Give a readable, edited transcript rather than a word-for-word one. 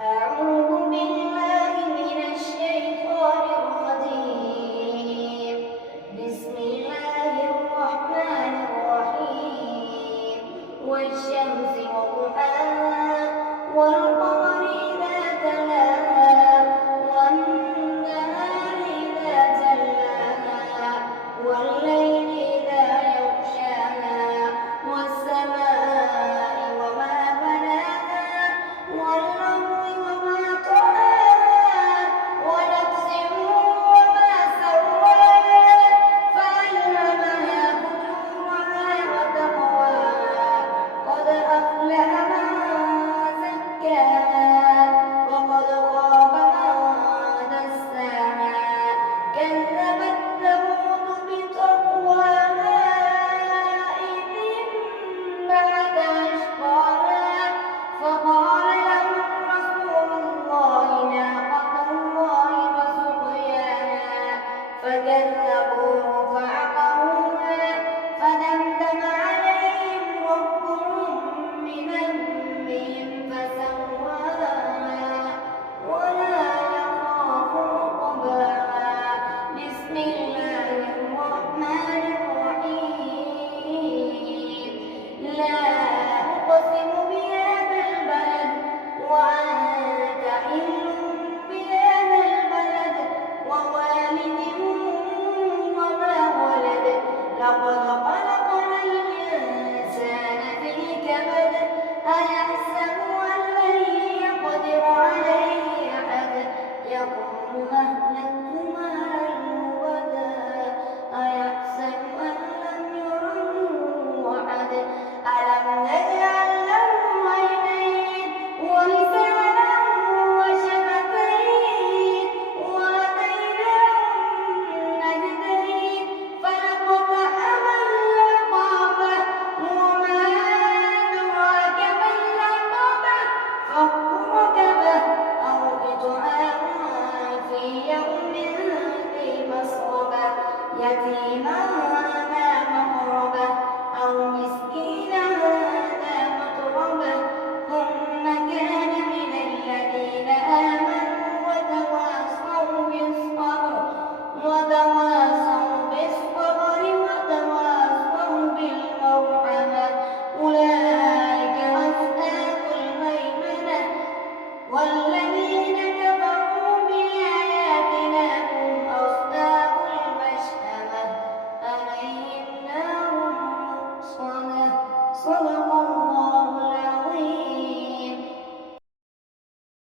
أعوذ بالله من الشيطان الرجيم. بسم الله الرحمن الرحيم. والشمس وضحاها والقمر إذا تلاها والنهار إذا جلاها والليل إذا يغشاها والسماء وما بناها والأرض وما طحاها ونفس وما سواها فألهمها فجورها وتقواها قد أفلح من زكاها وقد خاب من دساها كذبت ثمود بطغواها إذ انبعث أشقاها فقال لهم رسول الله ناقة الله وسقياها فكذبوه فعقروها فدمدم عليهم ربهم بذنبهم فسواها ولا يخاف عقباها. بسم الله الرحمن الرحيم. لا أقسم بهذا البلد وأنت حل بهذا البلد ووالد وما ولد لقد خلقنا الإنسان في كبد أيحسب أن لن يقدر عليه أحد يقول أهلكت مالا لبدا أيحسب أن لم يره أحد ألم نجعل له عينين ولسانا وشفتين وهديناه النجدين فلاقتحم العقبة وما أدراك ما العقبة فك رقبة أو إطعام في يوم ذي مسغبة يتيما ذا مقربة أو مسكينا ذا متربة ثم كان من الذين آمنوا وتواصوا بالصبر وتواصوا بالمرحمة أولئك أصحاب الميمنة